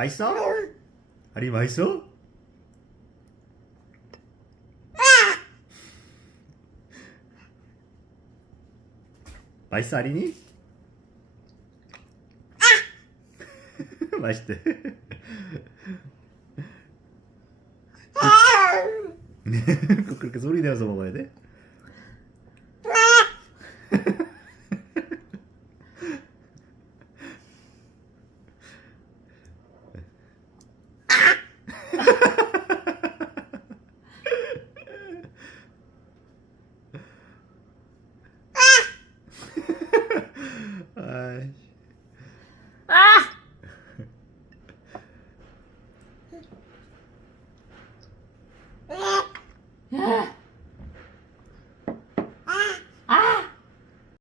맛있어? 아린이 맛있어? 맛있어 아린이? 맛있대. 꼭 그렇게 소리 내어서 먹어야 돼?